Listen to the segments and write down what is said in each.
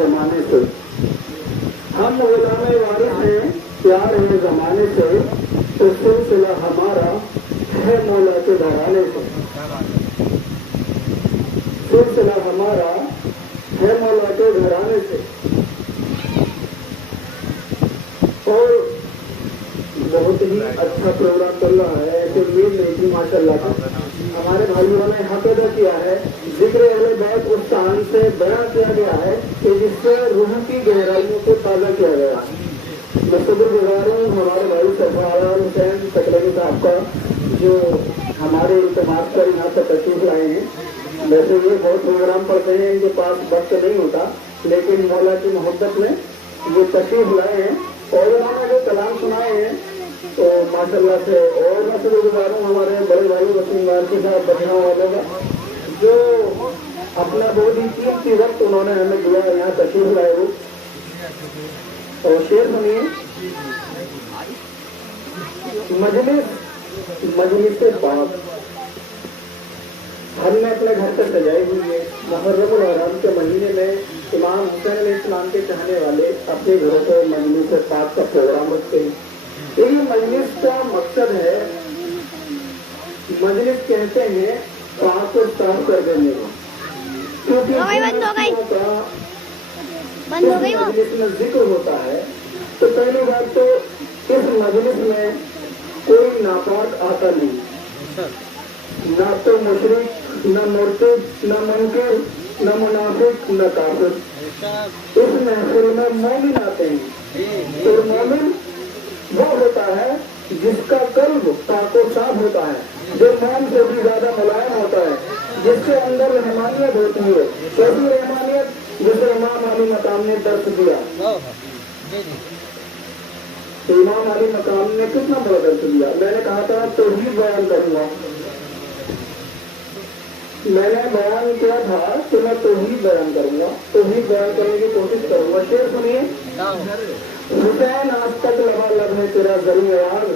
जमाने से, हम गुलामे वारिस हैं प्यार है जमाने से, तो सिलसिला हमारा है मौला के घराने से, सिलसिला हमारा है मौला के घराने से। और बहुत ही अच्छा प्रोग्राम चल रहा है, ऐसे उम्मीद नहीं थी माशाल्लाह की। हमारे भाइयों ने हक अदा किया है, जिक्र अहले बैत उस शान से बयां किया गया है कि जिससे रूह की गहराइयों को ताज़ा किया गया है। मैं शुक्रगुजार हूँ हमारे भाई सरफराज हुसैन तकलगी साहब का, जो हमारे इल्तमास पर यहाँ तक तशरीफ लाए हैं। वैसे ये बहुत प्रोग्राम पढ़ते हैं, इनके पास वक्त नहीं होता, लेकिन मौला की मोहब्बत में ये तशरीफ लाए हैं और उन्होंने जो कलाम सुनाए हैं तो माशाल्लाह से। और मैं शुक्रगुजार हूँ हमारे बड़े भाई वसीम के साथ बचना वालों का, जो अपना बहुत ही कीमती वक्त उन्होंने हमें दिया, यहाँ तशरीफ लाए हो। और शेर सुनिए, मजलिस से बात हमने अपने घर पर सजाई हुई है। मुहर्रमुल हराम के महीने में इमाम हुसैन अलैहिस्सलाम के चाहने वाले अपने घरों को मजलिस से बात का प्रोग्राम रखते हैं। ये मजलिस का मकसद है, मजलिस कहते हैं पाक को साफ कर देने को, क्योंकि मजलिस में जिक्र होता है। तो पहली बात तो इस मजलिस में कोई नापाक आता नहीं, ना तो मुशरिक, न मुर्तिद, न मुनकिर, न मुनाफिक, न काफिर। इस महफिल में मोमिन आते हैं। तो मोमिन वो होता है जिसका कल्ब पाको साफ होता है, जो मोम से भी ज्यादा मुलायम होता है, जिसके अंदर रहमानियत होती है। कैसी रहमानियत? जिसे इमाम अली मकाम ने दर्श दिया। तो इमाम अली मकाम ने कितना बड़ा दर्श दिया। मैंने कहा था तौहीद बयान करूंगा, मैंने बयान किया था कि मैं तौहीद बयान करूंगा, तौहीद बयान करने की कोशिश करूंगा। शेर सुनिए, हुसैन आज तक लबालब है तेरा ज़रियार,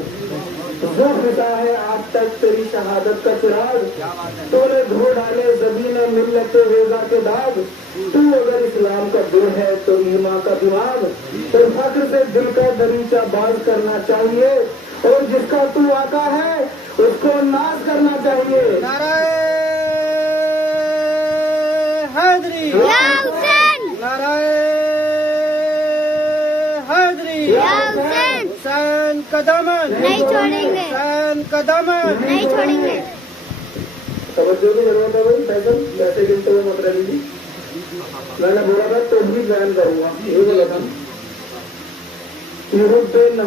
जो फिजा है आज तक तेरी शहादत का चिराग, तूने धो डाले ज़मीन मिल्लत वेज़ा के दाग, तू अगर इस्लाम का दिल है तो ईमान का दिमाग, तो फख्र से दिल का दरीचा बाज करना चाहिए, और जिसका तू आका है उसको नाज करना चाहिए। हैदरी हुसैन कदमन नहीं छोड़ेंगे, हुसैन कदमन नहीं छोड़ेंगे। तवज्जो की जरूरत है भाई, फैसल वैसे गिनते हुए मत रही। मैंने बोला था तो भी बयान करूंगा, ये बोला था।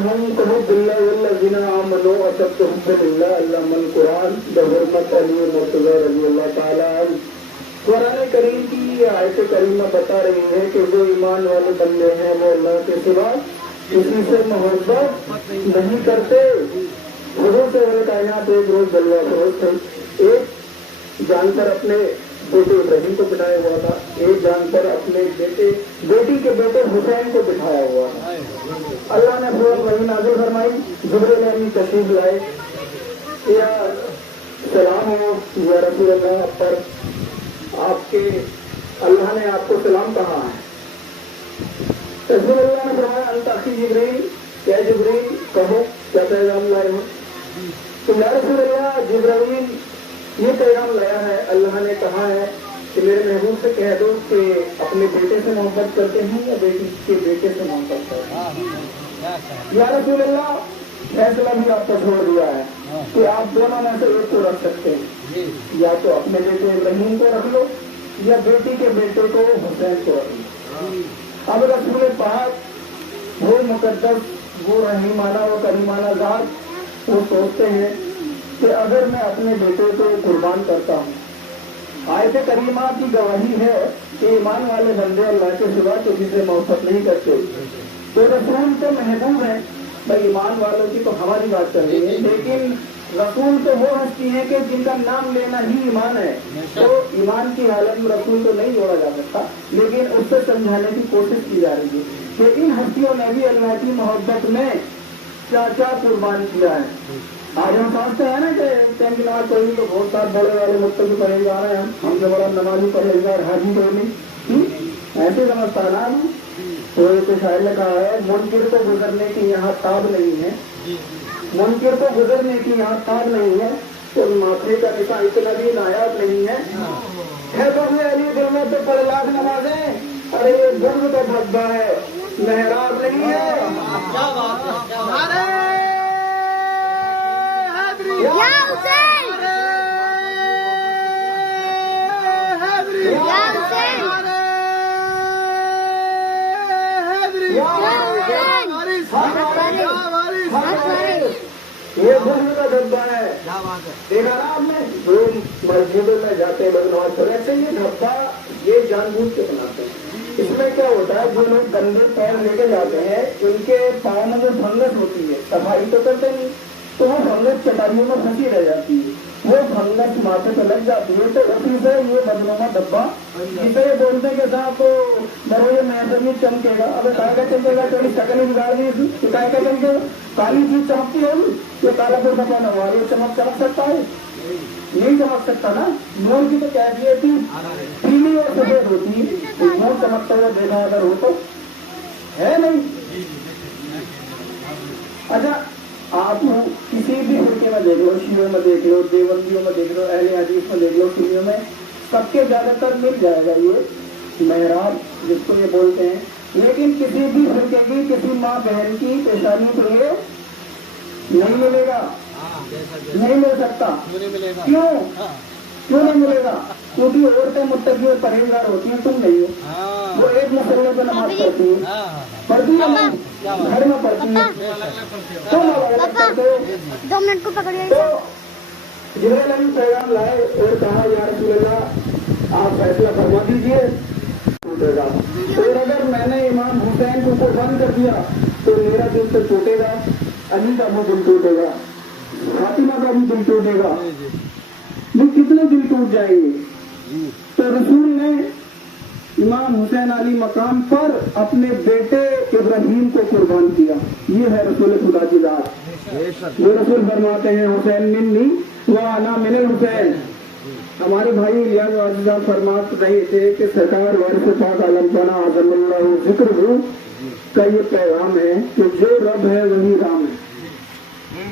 हम कहो बिल्लाह वल्लज़ीना आमनू अशद्दु हुब्बन लिल्लाह अल्लामल कुरान बहरमत अली मुर्तज़ा रज़ियल्लाहु ताला अन्हु। कुरान करीम की आयत करीमा बता रही है कि जो ईमान वाले बंदे हैं वो अल्लाह के सिवा किसी से मोहब्बत नहीं करते। हज़रत कायनात एक रोज जलवा फरोज थे, एक जानकर अपने बेटे इब्राहिम को बिठाया हुआ था, एक जानकर अपने बेटी के बेटे हुसैन को बिठाया हुआ था। अल्लाह ने फौरन वही नाज़िल फरमाई, जिब्रील अमीन तशरीफ लाए, या सलाम हो या रसूल अल्लाह पर आपके, अल्लाह ने आपको सलाम कहा है। रसूल अल्लाह ने फरमाया अंताखी जिब्रील, क्या जिब्रील कहो क्या पैगाम लाए हो? तो या रसूल अल्लाह जिब्रील ये पैगाम लाया है, अल्लाह ने कहा है कि मेरे महबूब से कह दो कि अपने बेटे से मोहब्बत करते हैं या बेटी के बेटे से मोहब्बत करते हैं। या रसूल अल्लाह फैसला भी आपको छोड़ दिया है कि आप दोनों में से एक को रख सकते हैं, या तो अपने बेटे इब्राहिम को रख लो या बेटी के बेटे को हुसैन को रख लो। अब रसूल पाक वो मुकद्दस, वो रहीमाना, वो करीमाना ज़ात, वो सोचते हैं कि अगर मैं अपने बेटे को कुर्बान करता हूँ, आयत करीमा की गवाही है कि ईमान वाले बंदे अल्लाह के सिवा किसी से मोहब्बत नहीं करते। तो रसूल तो महबूब है भाई, ईमान वालों की तो हमारी बात चल रही है, लेकिन रसूल तो वो हस्ती है कि जिनका नाम लेना ही ईमान है। तो ईमान की हालत में रसूल तो नहीं जोड़ा जा सकता, लेकिन उससे समझाने की कोशिश की जा रही है कि इन हस्तियों ने भी अल्लाह की मोहब्बत में क्या क्या कुर्बान किया है। आज हम समझते हैं ना कि टाइम की नमाज पढ़ी तो बहुत सारे बड़े वाले मुत्तकी परहेजगार हैं, हमसे बड़ा नमाजी परहेजगार हाजी कोई नहीं। ایسے سمجھتا نا تو ایک شاعر نے کہا ہے منکر کو گزرنے کی یہاں تاب نہیں ہے، منکر کو گزرنے کی یہاں تاب نہیں ہے، تو معافی کا نشان اتنا بھی نایاب نہیں ہے تو ہمیں علی دل میں تو پڑھ لاکھ نمازیں، ارے یہ جرم کا دھبا ہے محراب نہیں ہے۔ یا حسین یا حسین یہ جرم کا دھبا ہے، دیکھا نا آپ نے جو مسجدوں میں جاتے ہیں بدنواز کرنے سے یہ دھبا یہ جان بوجھ کے بناتے ہیں۔ اس میں کیا ہوتا ہے جو لوگ گندے پیر لے کے جاتے ہیں ان کے پاؤں میں جو فنگس ہوتی ہے صفائی تو کرتے نہیں تو وہ فنگس چٹائیوں میں پھنسی رہ جاتی ہے، وہ فنگس ماتھے پہ لگ جاتی ہے تو اسی سے یہ بدنما دھبا جسے یہ بولتے ہیں کہ صاحب بروئے محضر میں چمکے گا، اگر کائے کا چمکے گا تو شکل بگاڑ دی تو کائے کا چمکے گا، کالی چیز چمکتی ہوگی یہ کالا پور دھبا نہ ہوا یہ چمک سکتا ہے نہیں چمک سکتا نا۔ مور کی تو کیفیت تھی پیلی اور سفید ہوتی ہے، مور چمکتا ہوا دیکھا اگر ہو تو ہے نہیں۔ اچھا آپ کسی بھی فرقے میں دیکھ لو، شیعوں میں دیکھ لو، دیوبندیوں میں دیکھ لو، اہل حدیث میں دیکھ لو، سنیوں میں سب کے زیادہ تر مل جائے گا یہ محراب جس کو یہ بولتے ہیں، لیکن کسی بھی فرقے کی کسی ماں بہن کی پیشانی پہ یہ نہیں ملے گا، نہیں مل سکتا۔ کیوں نہیں ملے گا؟ کیونکہ عورتیں متقی اور پرہیزگار ہوتی ہیں، تم نہیں ہو۔ وہ ایک مسئلے پہ نماز پڑھتی ہیں، پڑھتی ہے گھر میں پڑھتی ہے، تم الگ کرتے ہو۔ 2 منٹ کو پکڑیے۔ تو جبریل امین پیغام لائے اور کہا یا رسول اللہ آپ فیصلہ فرما دیجیے ٹوٹے گا، اور اگر میں نے امام حسین کو قربان کر دیا تو میرا دل تو ٹوٹے گا، علی کا وہ دل ٹوٹے گا، فاطمہ کا بھی دل ٹوٹے گا، وہ کتنے دل ٹوٹ جائیں گے۔ تو رسول نے امام حسین علی مقام پر اپنے بیٹے ابراہیم کو قربان کیا، یہ ہے رسول خدا کی ذات۔ وہ رسول فرماتے ہیں حسین منی وانا من الحسین۔ ہمارے بھائی الیاس واجد صاحب فرما رہے تھے کہ سرکار وارث پاک عالم پانا اعظم اللہ ذکر کا یہ پیغام ہے کہ جو رب ہے وہی رام ہے۔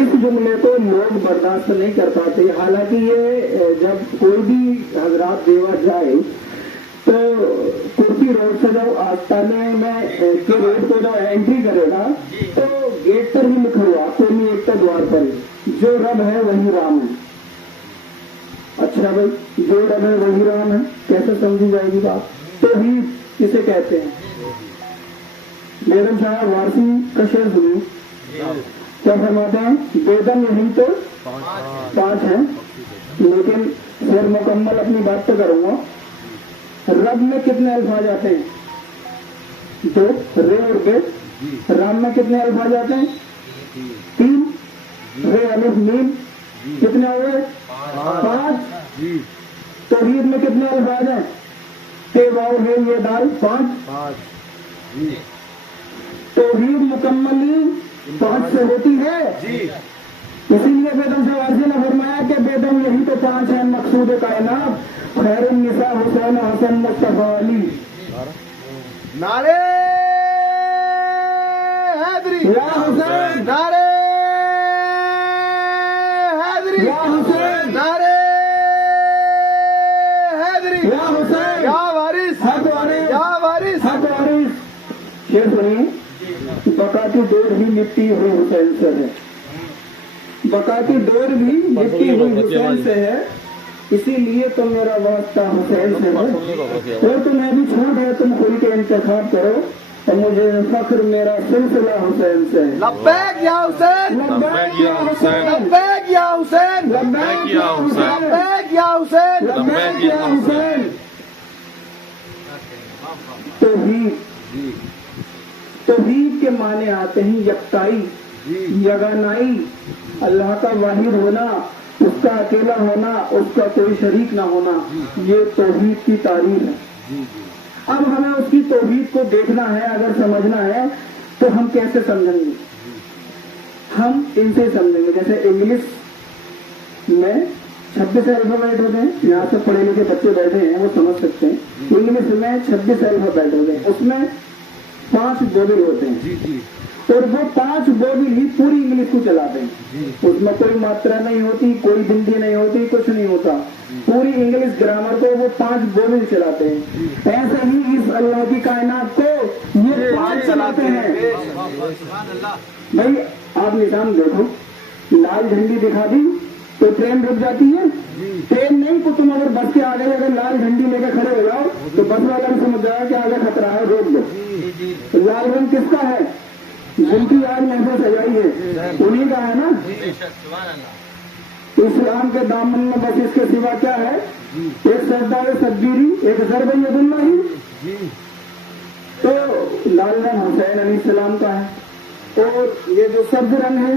اس جملے کو لوگ برداشت نہیں کر پاتے، حالانکہ یہ جب کوئی بھی حضرات دیوا جائے تو کرسی روڈ سے جب آستانے میں کے روڈ کو جو انٹری کرے گا تو گیٹ پر ہی لکھا ہوا کوئی ایک دوار پر جو رب ہے وہی رام ہے۔ اچھا بھائی جو رب ہے وہی رام ہے کیسے سمجھی جائے گی بات؟ توحید کسے کہتے ہیں؟ بیگم صاحب وارسی کا شعر سنی کیا فرماتے ہیں؟ بیدم یہی تو 5 ہیں، لیکن پھر مکمل اپنی بات تو کروں گا۔ رب میں کتنے الفاظ آتے ہیں؟ 2 رے اور بے۔ رام میں کتنے الفاظ آتے ہیں؟ 3 رے الف میم کتنے ہوئے؟ 5۔ توحید میں کتنے الفاظ ہیں؟ تے واؤ ہے یہ دال 5۔ توحید مکملی 5 سے ہوتی ہے، اسی لیے بیدم سے واضح نے فرمایا کہ بیدم یہی تو 5 ہیں، مقصود کائنات خیر النساء حسین حسن مصطفیٰ علی۔ نعرے حیدری یا حسین، نعرے حیدری یا حسین، نعرے حیدری یا حسین، یا وارث حق وارث، یا وارث حق وارث۔ یہ سنیے بقا کی ڈور بھی لپٹی ہوئی حسین سے ہے، بقا کی ڈور بھی لپٹی ہوئی حسین سے ہے، اسی لیے تو میرا واسطہ حسین سے ہے، اور تمہیں بھی چھوٹ ہے تم خود کے انتخاب کرو، اور مجھے فخر میرا سلسلہ حسین سے ہے۔ لبیک یا حسین، لبیک یا حسین، لبیک یا حسین، لبیک یا حسین، لبیک یا حسین، لبیک یا حسین۔ توحید، توحید کے معنی آتے ہیں یکتائی، یگانائی، اللہ کا واحد ہونا، اس کا اکیلا ہونا، اس کا کوئی شریک نہ ہونا، یہ توحید کی تعریف ہے۔ اب ہمیں اس کی توحید کو دیکھنا ہے، اگر سمجھنا ہے تو ہم کیسے سمجھیں گے؟ ہم ان سے سمجھیں گے، جیسے انگلش میں 26 अल्फाबेट होते हैं, यहाँ से पढ़े लिखे बच्चे बैठे हैं वो समझ सकते हैं। इंग्लिश में 26 अल्फाबेट होते हैं, उसमें 5 बोबिल होते हैं और वो 5 बोबिल ही पूरी इंग्लिश को चलाते हैं। उसमें कोई मात्रा नहीं होती, कोई बिंदी नहीं होती, कुछ नहीं होता, पूरी इंग्लिश ग्रामर को वो 5 बोबिल चलाते हैं। ऐसे ही इस अल्लाह की कायनात को ये 5 चलाते हैं। भाई आप निजाम देखो, लाल झंडी दिखा दी तो ट्रेन रुक जाती है? ट्रेन नहीं, तो तुम अगर बस के आगे अगर लाल झंडी लेकर खड़े हो जाओ तो बस वाला भी समझ जाएगा कि आगे खतरा है, रोक दो। लाल रंग किसका है? जिनकी आज महफिल सजाई है उन्हीं का है ना। इस्लाम के दामन में बस इसके सिवा क्या है? एक सरदार सब्जीरी, एक ज़रब-ए-अब्दुल्लाही। तो लाल रंग हुसैन अलैहिस्सलाम का है और ये जो सब्ज रंग है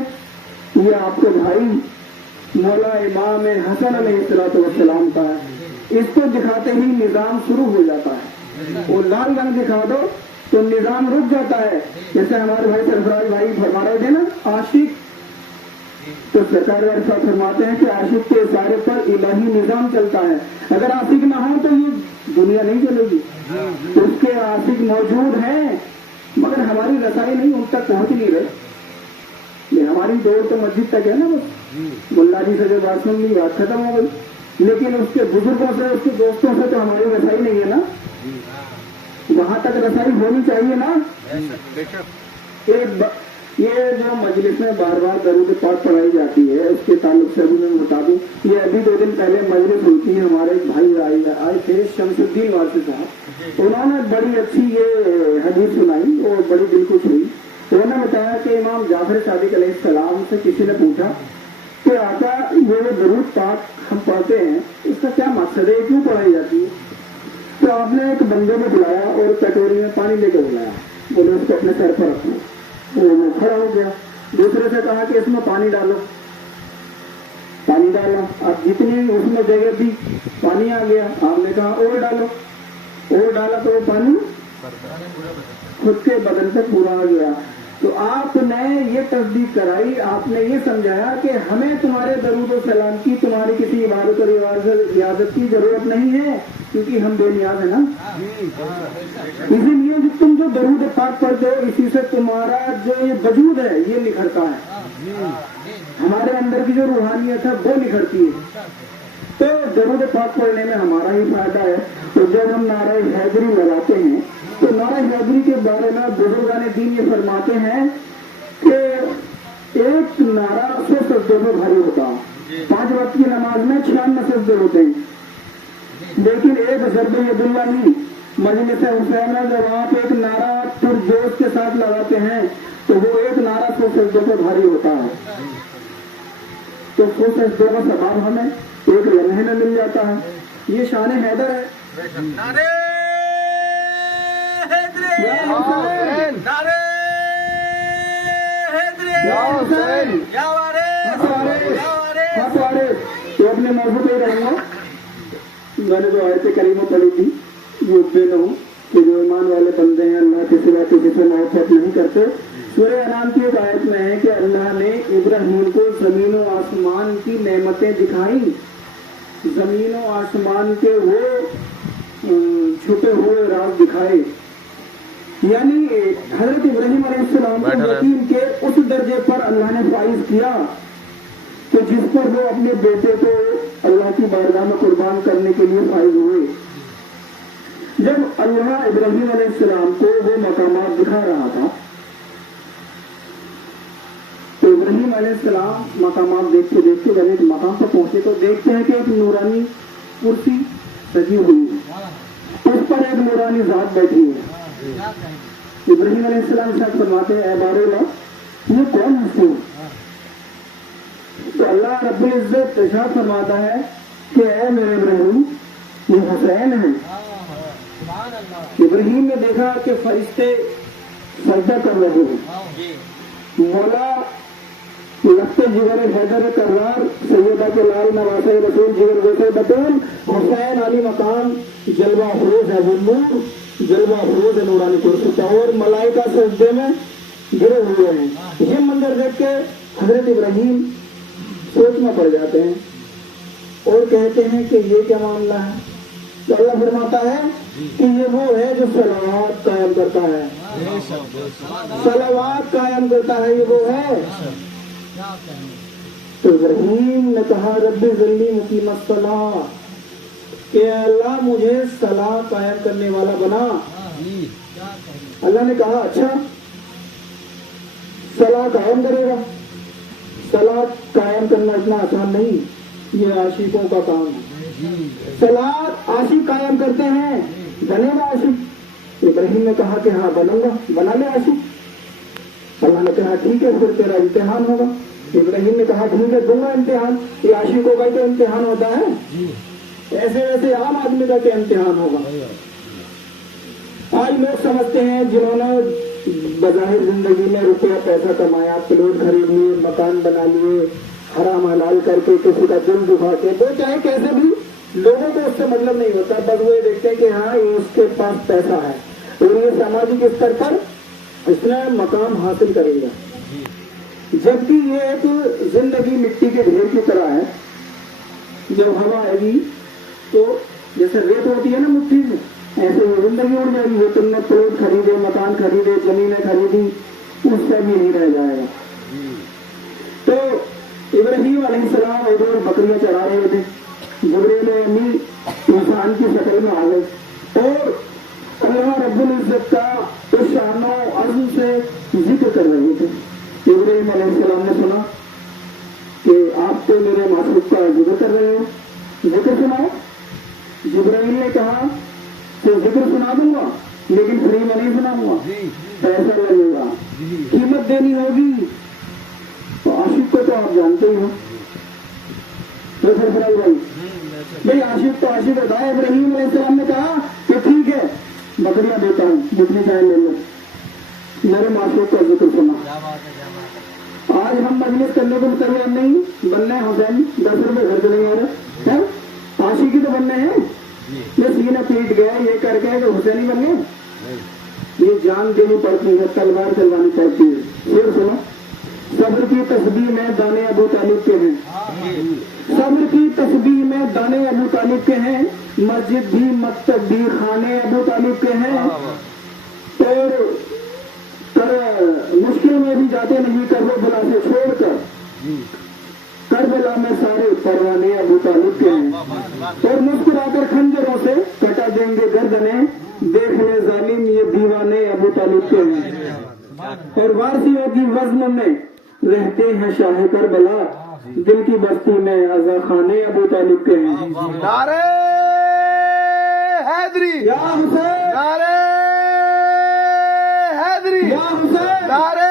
ये आपके भाई मौला इमाम हसन अलैहिस्सलाम का है। इसको दिखाते ही निजाम शुरू हो जाता है और लाल रंग दिखा दो तो निजाम रुक जाता है। जैसे हमारे भाई सरफराज भाई फरमा रहे थे ना, आशिक, तो सरकार ऐसा फरमाते हैं कि आशिक के इशारे पर इलाही निजाम चलता है। अगर आशिक ना हो तो ये दुनिया नहीं चलेगी। उसके आशिक मौजूद हैं मगर हमारी रसाई नहीं उन तक पहुंच नहीं रहे। ये हमारी दौड़ तो मस्जिद तक है ना, बस मुल्ला जी से जो बात सुन ली बात खत्म हो गई, लेकिन उसके बुजुर्गों से उसके दोस्तों से तो हमारी रसाई नहीं है ना। वहां तक रसाई होनी चाहिए ना। ये जो मजलिस में बार बार दरूद पाक पढ़ाई जाती है उसके ताल्लुक से अभी मैं बता दूं, ये अभी 2 दिन पहले मजलिस हुई थी, हमारे भाई आए थे शमसुद्दीन वारसी साहब, उन्होंने बड़ी अच्छी ये हदीस सुनाई और बड़ी दिल खुश हुई। उन्होंने बताया कि इमाम जाफर सादिक अलैहिस्सलाम से किसी ने पूछा कि आका ये दरूद पाक हम पढ़ते हैं इसका क्या मकसद है, क्यों पढ़ाई जाती है? तो आपने एक बंदे को बुलाया और कटोरी में पानी लेकर बुलाया, बोले उसको अपने सर पर रखो। वो खड़ा हो गया। दूसरे से कहा कि इसमें पानी डालो, पानी डाला। अब जितनी उसमें जगह थी पानी आ गया। आपने कहा और डालो, और डाला तो वो पानी खुद के बदन से पूरा आ गया। तो आपने ये तस्दीक कराई, आपने ये समझाया कि हमें तुम्हारे दरूद और सलाम की, तुम्हारी किसी इबादत और इबादत की जरूरत नहीं है क्योंकि हम बेनियाज है ना। इसीलिए जो तुम जो दरूद पाक पढ़ते हो इसी से तुम्हारा जो ये वजूद है ये निखरता है, हमारे अंदर की जो रूहानियत है वो निखरती है। तो दरूद पाक पढ़ने में हमारा ही फायदा है। तो जब हम नारा हैदरी लगाते हैं तो नारा हैदरी के बारे में बुजुर्गान दीन ये फरमाते हैं कि एक नारा 100 सजदों में भारी होता है। 5 वक्त की नमाज में 96 सजदे होते हैं, लेकिन एक ज़रब-ए-अब्दुल्लाही मजलिस हुसैन है जब आप एक नारा पुरजोश के साथ लगाते हैं तो वो एक नारा 100 सजदों पर भारी होता है। तो 100 सजदों का सवाब हमें एक लम्हे में मिल जाता है। ये शान हैदर है। नारे हैदरी, नारे हैदरी, या हुसैन, या वारिस, या वारिस। तो अपने मौजूद पे रहूंगा। मैंने जो आयत करीमा पढ़ी थी वो बेन हूँ कि जो ईमान वाले बंदे हैं अल्लाह के सिवा किसी से मोहब्बत नहीं करते। सूरह अनाम की एक आयत में है कि अल्लाह ने इब्राहिम को जमीन और आसमान की नेमतें दिखाई, जमीन और आसमान के वो छुपे हुए राज दिखाए। यानी हजरत इब्राहिम अलैहिस्सलाम को यकीन के उस दर्जे पर अल्लाह ने फाइज किया कि जिस पर वो अपने बेटे को अल्लाह की बारगाह में कुर्बान करने के लिए फाइज हुए। जब अल्लाह इब्राहिम अलैहिस्सलाम को वो मकामात दिखा रहा था तो इब्राहिम अलैहिस्सलाम मकामात देखते देखते जब एक मकाम पर पहुंचे तो देखते हैं कि एक नूरानी कुर्सी सजी हुई है, उस पर एक नूरानी जात बैठी है। इब्राहिम अलैहिस्सलाम साथ फरमाते हैं, ऐ बारे ये कौन हस्ती है? तो अल्लाह रब्बुल इज्जत इरशाद फरमाता है कि ऐ मेरे इब्राहिम ये हुसैन है। इब्राहिम ने देखा कि फरिश्ते सजदा कर रहे हैं। मौला लफ्ते जिगर हैदर कर्रार सैयदा के लाल नवासे रसूल जिगर वैसे बतूल हुसैन अली मकाम जलवा फरोज है, वो जलवा फरोज है नूरानी कुर्सी और मलाइका सजदे में गिरे हुए हैं। ये मंजर देख के हजरत इब्राहिम सोच में पड़ जाते हैं اور کہتے ہیں کہ یہ کیا معاملہ ہے؟ تو اللہ فرماتا ہے کہ یہ وہ ہے جو صلوات قائم کرتا ہے، صلوات قائم کرتا ہے، یہ وہ ہے۔ تو ابراہیم نے کہا رب ذلی مقیم الصلاۃ، کہ اللہ مجھے صلاح قائم کرنے والا بنا۔ اللہ نے کہا اچھا صلاح قائم کرے گا؟ صلاح قائم کرنا اتنا آسان نہیں، یہ عاشقوں کا کام ہے۔ صلاح عاشق قائم کرتے ہیں، بنے گا عاشق؟ ابراہیم نے کہا کہ ہاں بنوں گا، بنا لے عاشق۔ اللہ نے کہا ٹھیک ہے پھر تیرا امتحان ہوگا۔ ابراہیم نے کہا ٹھیک ہے دوں گا امتحان۔ یہ عاشقوں کا کیا امتحان ہوتا ہے؟ ایسے ویسے عام آدمی کا کیا امتحان ہوگا؟ آج لوگ سمجھتے ہیں جنہوں نے بظاہر زندگی میں روپیہ پیسہ کمایا، پلاٹ خرید لیے، مکان بنا لیے، حرام حلال کر کے کسی کا دل دکھا کے، وہ چاہے کیسے بھی، لوگوں کو اس سے مطلب نہیں ہوتا، بس وہ دیکھتے ہیں کہ ہاں یہ اس کے پاس پیسہ ہے اور یہ سماجک استر پر اس نے مقام حاصل کرے گا، جبکہ یہ ایک زندگی مٹی کے ڈھیر کی طرح ہے۔ جب ہوا آئے گی تو جیسے ریت ہوتی ہے نا مٹھی میں، ایسے وہ زندگی اڑ جائے گی۔ تم نے پلاٹ خریدے، مکان خریدے، زمینیں خریدی، اس سے بھی نہیں رہ جائے گا۔ تو ابراہیم علیہ السلام ادھر بکریاں چرا رہے تھے، جبریل امین انسان کی شکل میں آ گئے اور اللہ رب العزت کا اس شان و عظم سے ذکر کر رہے تھے۔ ابراہیم علیہ السلام نے سنا کہ آپ تو میرے معصوم کا ذکر کر رہے ہو، ذکر سناؤ۔ جبرائیل نے کہا کہ ذکر سنا دوں گا لیکن فری میں نہیں سناؤں گا، پیسہ لگے گا، قیمت دینی ہوگی۔ تو عاشق کو تو آپ جانتے ہی ہو بھائی، عاشق تو عاشق ہوتا ہے۔ ابراہیم علیہ السلام نے کہا کہ ٹھیک ہے بکریاں دیتا ہوں، جتنی چاہے لے لو، میرے معصوم کا ذکر سنا۔ آج ہم مجلس کرنے کو تیار نہیں، بننے حسین 10 روپے خرچ نہیں آ رہے، عاشقی تو بننے ہیں۔ یہ سینہ پیٹ گیا، یہ کر گئے کہ حسینی بن گئے، یہ جان دینی پڑتی ہے، تلوار چلوانی پڑتی ہے۔ پھر سنو، صبر کی تسبیح میں دانے ابو طالب کے ہیں، صبر کی تسبیح میں دانے ابو طالب کے ہیں، مسجد بھی مکتب بھی خانے ابو طالب کے ہیں، اور مشکل میں بھی جاتے نہیں کربلا سے چھوڑ کر، کربلا میں سارے پروانے ابو طالب کے ہیں، اور مسکرا کر خنجروں سے کٹا دیں گے گردنیں، دیکھ لے ظالم یہ دیوانے ابو طالب کے ہیں، اور وارثیوں کی وزن میں رہتے ہیں شاہ کربلا، دل کی بستی میں عزا خانے ابو طالب کے ہیں۔ نعرہ حیدری، یا حسین، نعرہ حیدری، یا حسین، نعرہ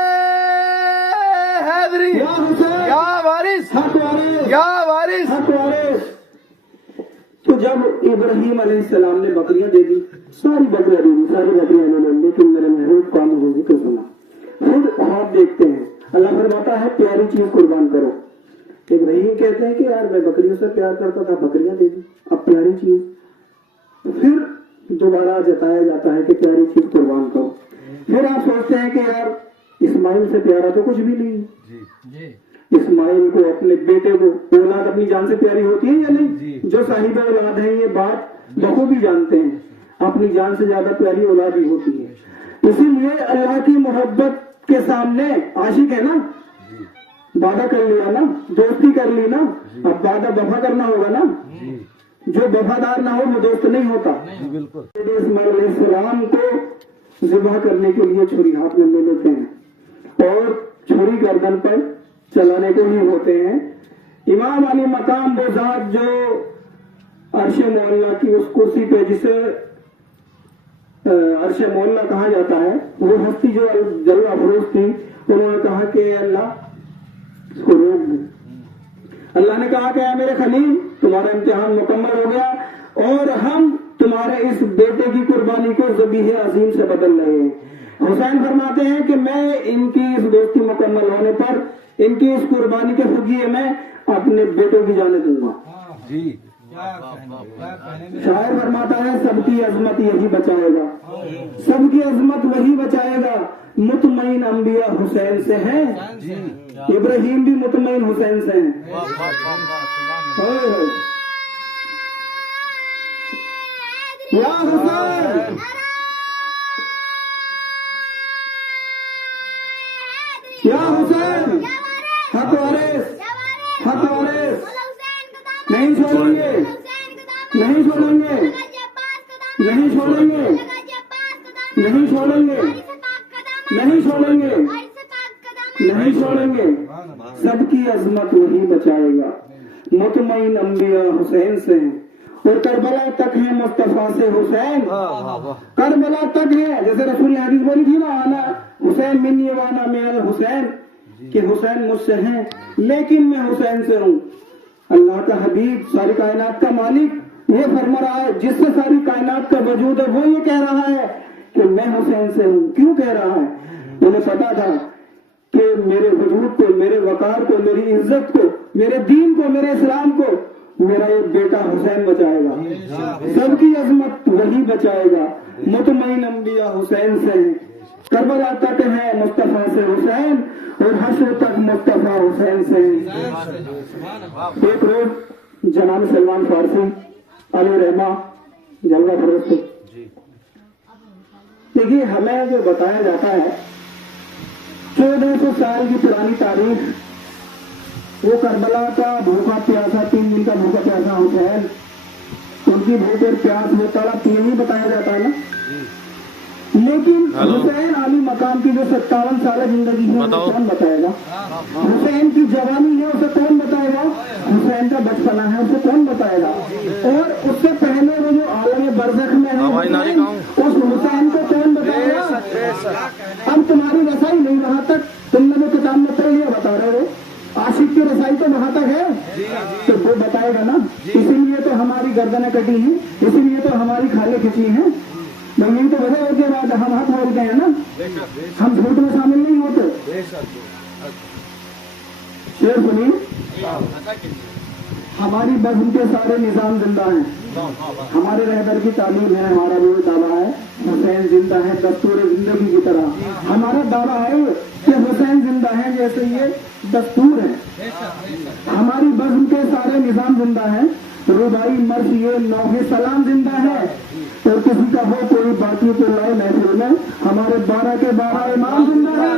حیدری، یا حسین، یا وارث، حق وارث، یا وارث۔ حق وارث۔ تو جب ابراہیم علیہ السلام نے بکریاں دے دی، ساری بکریاں دے دی، ساری بکریاں انہوں نے، لیکن میرے محبوب کا مجھے ذکر سنا۔ خود خواب دیکھتے ہیں، اللہ فرماتا ہے پیاری چیز قربان کرو۔ ابراہیم کہتے ہیں کہ یار میں بکریوں سے پیار کرتا تھا، بکریاں دے دی، اب پیاری چیز۔ پھر دوبارہ جتایا جاتا ہے کہ پیاری چیز قربان کرو۔ پھر آپ سوچتے ہیں کہ یار اسماعیل سے پیارا تو کچھ بھی نہیں۔ اسماعیل کو، اپنے بیٹے کو، اولاد اپنی جان سے پیاری ہوتی ہے یا نہیں؟ جو صاحب اولاد ہیں یہ بات بخوبی جانتے ہیں، اپنی جان سے زیادہ پیاری اولاد ہی ہوتی ہے۔ اسی لیے اللہ کی محبت کے سامنے عاشق ہے نا، وعدہ کر لیا نا، دوستی کر لی نا، اب وعدہ وفا کرنا ہوگا نا۔ جو وفادار نہ ہو وہ دوست نہیں ہوتا۔ اسماعیل علیہ السلام کو ذبح کرنے کے لیے چھری ہاتھ میں لے لیتے ہیں اور چھری گردن پر چلانے کو ہی ہوتے ہیں۔ امام علی مقام وہ ذات جو عرش معلیٰ کی اس کرسی پہ، جسے عرش معلیٰ کہا جاتا ہے، وہ ہستی جو جلوہ افروز تھی، انہوں نے کہا کہ اللہ اس کو روک دیں۔ اللہ نے کہا کہ اے میرے خلیل تمہارا امتحان مکمل ہو گیا اور ہم تمہارے اس بیٹے کی قربانی کو ذبیح عظیم سے بدل رہے ہیں۔ حسین فرماتے ہیں کہ میں ان کی اس دوستی مکمل ہونے پر، ان کی اس قربانی کے فدیے میں اپنے بیٹوں کی جانیں دوں گا۔ شاعر فرماتا ہے سب کی عظمت یہی بچائے گا، سب کی عظمت وہی بچائے گا، مطمئن انبیاء حسین سے ہیں، ابراہیم بھی مطمئن حسین سے ہیں۔ या हुसैन, या हुसैन, हक वारिस, हक वारिस, नहीं छोड़ेंगे, नहीं छोड़ेंगे, नहीं छोड़ेंगे, नहीं छोड़ेंगे, नहीं छोड़ेंगे, नहीं छोड़ेंगे। सबकी अजमत वही बचाएगा। मुतमईन अंबिया हुसैन से और करबला तक है मुस्तफा से हुसैन, करबला तक है। जैसे रसूल ने हदीस बोली थी ना, आना हुसैन मिन्नी वाना मिनल हुसैन, कि हुसैन मुझसे हैं लेकिन मैं हुसैन से हूँ। अल्लाह का हबीब सारी कायनात का मालिक ये फरमा रहा है, जिससे सारी कायनात का वजूद है, वो ये कह रहा है कि मैं हुसैन से हूँ। क्यों कह रहा है? उन्हें पता था कि मेरे वजूद को, मेरे वकार को, मेरी इज्जत को, मेरे दीन को, मेरे इस्लाम को मेरा एक बेटा हुसैन बचाएगा। सबकी अजमत वही बचाएगा। मुतमईन अंबिया हुसैन से हैं, करबला तक है मुस्तफा से हुसैन और हश्र तक मुस्तफा हुसैन से हैं। एक रोज जनाब सलमान फारसी अली रहमा जलवा फरोख्त, देखिए हमें जो बताया जाता है 1400 साल की पुरानी तारीख, वो करबला का भूखा प्यासा 3 दिन का भूखा प्यासा हुसैन, उनकी भूख और प्यास वो तड़प नहीं बताया जाता है ना। लेकिन हुसैन आली मकाम की जो 57 साल जिंदगी है उसे कौन बताएगा? हुसैन की जवानी है उसे कौन बताएगा? हुसैन का बचपना है उसे कौन बताएगा? और उससे पहले वो जो आलम बरज़ख में है उस हुसैन को कौन बताएगा? अब तुम्हारी रसाई नहीं वहां तक, तुमने जो किताब में पढ़ लिया बता रहे हो, आशिक की रसाई तो वहां तक है, तो वो बताएगा ना। इसीलिए तो हमारी गर्दनें कटी हैं, इसीलिए तो हमारी खालें खिंची हैं। यही तो वजह है कि बाद हम हाथ बोलते हैं ना, हम झूठ में शामिल नहीं होते। शेर सुनिए, हमारी बज़्म के सारे निजाम जिंदा हैं, हमारे रहबर की तालीम है, हमारा वो दावा है हुसैन जिंदा है दस्तूर जिंदगी की तरह। हमारा दावा है कि हुसैन जिंदा है जैसे ये दस्तूर है। हमारी बज़्म के सारे निजाम जिंदा है, रुबाई मर्ज ये नौहे सलाम जिंदा है। और किसी का हो कोई बाकी तो लाए महफिल में, हमारे 12 के 12 इमाम जिंदा है।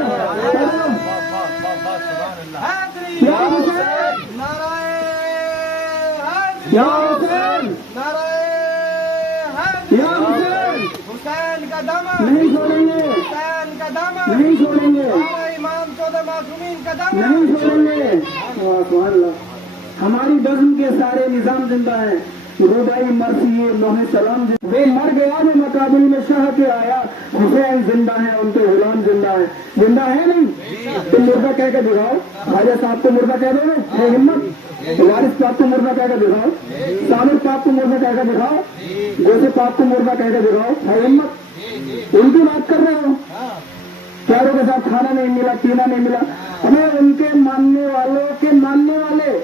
या हुसैन, या हुसैन, या हुसैन, हुसैन का दामन, नहीं छोड़ेंगे, हुसैन का दामन, नहीं छोड़ेंगे, इमाम 14 मासूमीन का दामन, नहीं छोड़ेंगे। सुभान अल्लाह। हमारी बज़्म के सारे निजाम जिंदा हैं, रुबाई मर्सी लोहे सलाम वे मर गया में मकाबिल में शाह के आया, हुसैन जिंदा है उनके गुलाम जिंदा है। जिंदा है नहीं तो मुर्दा कह के दिखाओ, राजा साहब को मुर्दा कह दोगे है हिम्मत? वारिस पाक को मुर्दा कह के दिखाओ, सामिर पाक को मुर्दा कह के दिखाओ, गोसे पाक को मुर्दा कह के दिखाओ, है हिम्मत? उनकी बात कर रहे हो, प्यारों के साथ खाना नहीं मिला, पीना नहीं मिला। हमें उनके मानने वालों के मानने वाले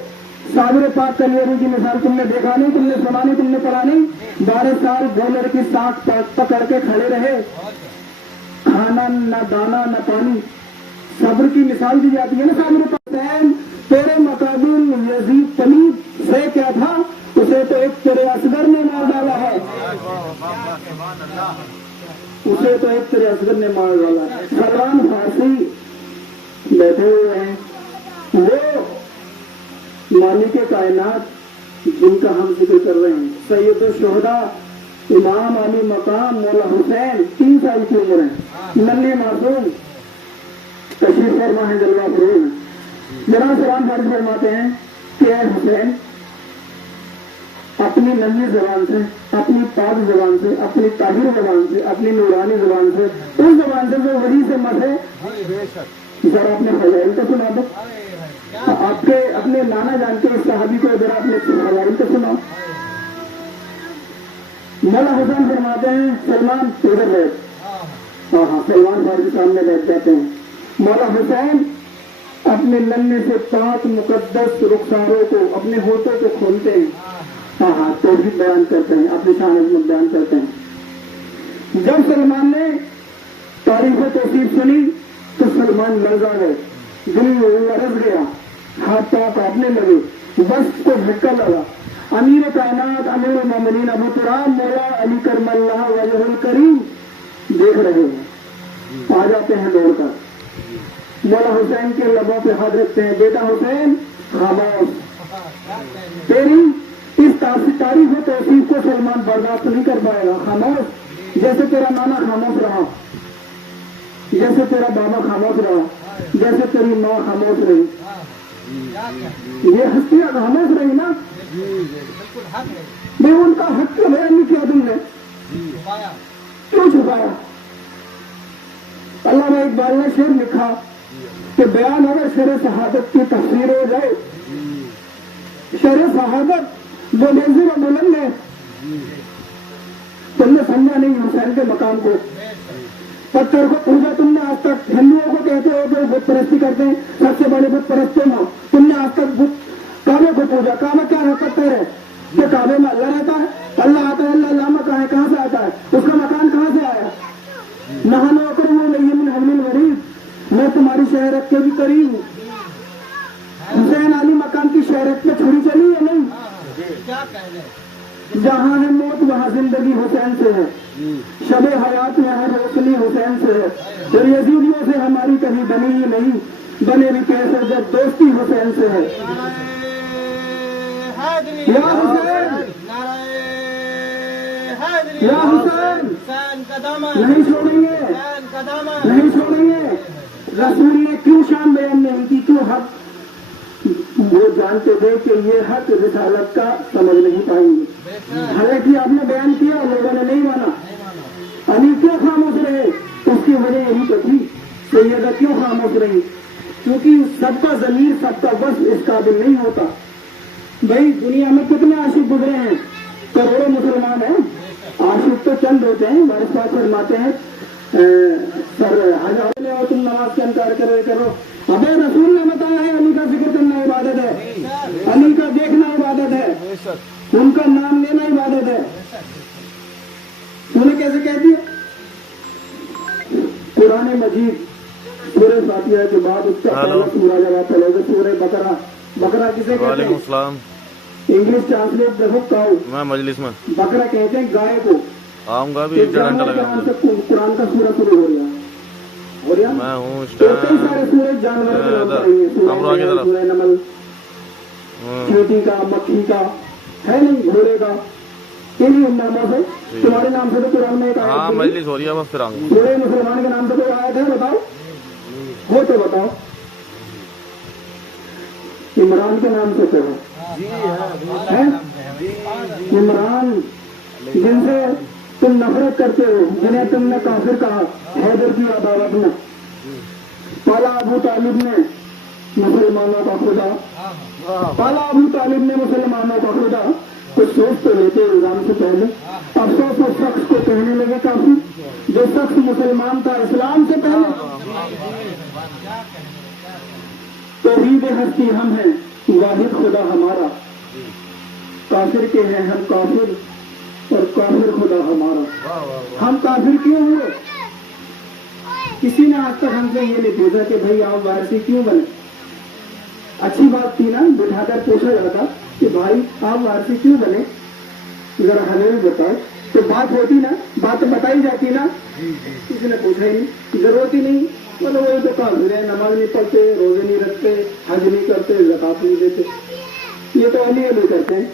साबिर पाक कलियरी की मिसाल तुमने देखा नहीं, तुमने सुना नहीं, तुमने पढ़ा नहीं। 12 साल गोलर की साख पकड़ के खड़े रहे, खाना न दाना न पानी, सब्र की मिसाल दी जाती है ना साबिर पाक। तेरे मुकाबिल यजीद तमीज से क्या था, उसे तो एक तेरे असगर ने मार डाला है, उसे तो एक तेरे असगर ने मार डाला। सलमान फारसी बैठे हुए हैं, वो मालिक कायनात जिनका हम जिक्र कर रहे हैं, सैयद शुहदा इमाम अली मकाम मौला हुसैन 3 साल की उम्र है, नन्हे मासूम, तशरीफ फरमा है जलवा फरोज़। जनाब सलाम फारिस फरमाते हैं कि ऐ हुसैन, अपनी नन्ही जबान से, अपनी पाक जबान से, अपनी ताहिर जबान से, अपनी नूरानी जबान से, उस जबान से जो वही से मत है, जरा अपने फजाइल को सुना दो। आपके अपने नाना जानते इस सहाबी को जरा अपने फजाइल को सुनाओ। मौला हुसैन फरमाते हैं, सलमान इधर बैठ, हाँ सलमान फारसी सामने बैठ जाते हैं। मौला हुसैन अपने नन्हे से पाक मुकद्दस रुखसारों को, अपने होठों को खोलते हैं, हाँ तौहीद बयान करते हैं, अपनी शान अज़मत बयान करते हैं। जब सलमान ने तारीफ तौसीफ सुनी तो सलमान लर्जा गए, दिल लरज गया, हाथ पाँव कांपने लगे, बस को झटका लगा। अमीर कायनात अमीर मोमिनीन अबू तुराब मौला अली करमल्लाह वजहुल करीम देख रहे हैं, आ जाते हैं दौड़कर, मौला हुसैन के लबों पे हाथ रखते हैं, बेटा हुसैन खामोश, तेरी इस तारीफ और तौसीफ को सलमान बर्दाश्त नहीं कर पाएगा, खामोश, जैसे तेरा नाना खामोश रहा, जैसे तेरा बाबा खामोश रहा, जैसे तेरी माँ खामोश रही, ये हस्तियां खामोश रही ना, मैं उनका हक क्यों बयान नहीं किया तुमने, क्यों छुपाया? अल्लामा इकबाल ने शेर लिखा कि बयान अगर शेर शहादत की तफसीर हो जाए, शेर शहादत वो मंजिल और बुलंद है, तुमने समझा नहीं हुसैन के मकाम को, पत्थर को पूजा तुमने आज तक, हिंदुओं को कहते हो जो बुत परस्ती करते हैं, सबसे बड़े बुत परस्त हो, तुमने आज तक बुत काबे को पूजा, काबा क्या है? पत्थर है, तो काबे में अल्लाह रहता है, अल्लाह आता है, अल्लाह लामा कहाँ है, कहाँ से आता है, उसका मकान कहाँ से आया? नहानो अकर वो नहीं मिन हमिल वरीद, मैं तुम्हारी शहरत के भी करीब हूँ। हुसैन अली मकाम की शहरत में छुरी चली है नहीं, जहाँ है मौत वहाँ जिंदगी हुसैन से है, शबे हयात में है रोशनी हुसैन से है, और यजीदियों से हमारी कहीं बनी ही नहीं, बने भी कैसे जब दोस्ती हुसैन से है। या हुसैन, या हुसैन, नहीं छोड़ेंगे, नहीं छोड़ेंगे। रसूल ने क्यों शान बयान नहीं की, क्यों हक? वो जानते थे कि ये हक रिसालत का समझ नहीं पाएंगे, हालांकि आपने बयान किया, लोगों ने नहीं माना। अली क्यों खामोश रहे? उसकी वजह यही तो थी, सैयदा क्यों खामोश रही? क्योंकि सबका जमीर, सबका बस इस काबिल नहीं होता। भाई दुनिया में कितने आशिक गुजरे हैं, करोड़ों मुसलमान हैं, आशिक तो चंद होते हैं। हमारे साथ फरमाते हैं सर हजार ले और तुम नमाज का इनकार करो। अबे रसूल ने बताया है अली का जिक्र करना इबादत है, अली का देखना इबादत है, उनका नाम लेना इबादत है। तूने कैसे कह दिया? कुरान मजीद सूरह फातिहा के बाद उसका पहला सूरा जब आप पढ़ोगे सूरह बकरा। बकरा किसे कहते हैं? इंग्लिश ट्रांसलेट देखो काऊ, मैं मजलिस में बकरा कहते हैं गाय को। आऊंगा भी, 1 घंटा लगेगा। कुरान का सूरा शुरू हो गया, हो गया। मैं हूँ तो कई सारे सूरज जानवर के नाम पड़ेंगे, सूरह नमल, चींटी का, मक्खी का, है नहीं, घोड़े का, इन्हीं नामों से। तुम्हारे नाम से तो कुरान में एक आयत, हाँ मजलिस हो रही है, बस फिर आऊंगा। पूरे मुसलमान के नाम से कोई आयत है? बताओ, हो तो बताओ। इमरान के नाम से कहो है? इमरान जिनसे तुम नफरत करते हो, जिन्हें तुमने काफिर कहा, हैदर की अदालत में पाला अबू तालिब ने मुसलमानों का खुदा, पाला अबू तालिब ने मुसलमानों का खुदा। कुछ सोच तो लेते इल्जाम से पहले। अफसोस उस शख्स को कहने लगे काफिर जो शख्स मुसलमान था इस्लाम से पहले। तौहीद हस्ती हम हैं, वाहिद खुदा हमारा, काफिर के हैं हम काफिर और काफिर खुदा हमारा। हम काफिर क्यों हुए? किसी ने आज तक हमसे ये नहीं पूछा कि भाई आप वारसी क्यों बने। अच्छी बात थी ना, बिठाकर पूछा जाता कि भाई आप वारसी क्यों बने, जरा हमें भी बताओ, तो बात होती ना, बात बताई जाती ना। किसी ने पूछा ही नहीं, जरूरत ही नहीं, मतलब वही तो काफिर है, नमाज नहीं पढ़ते, रोजे नहीं रखते, हज नहीं करते, ज़कात नहीं देते, ये तो अली अली करते हैं।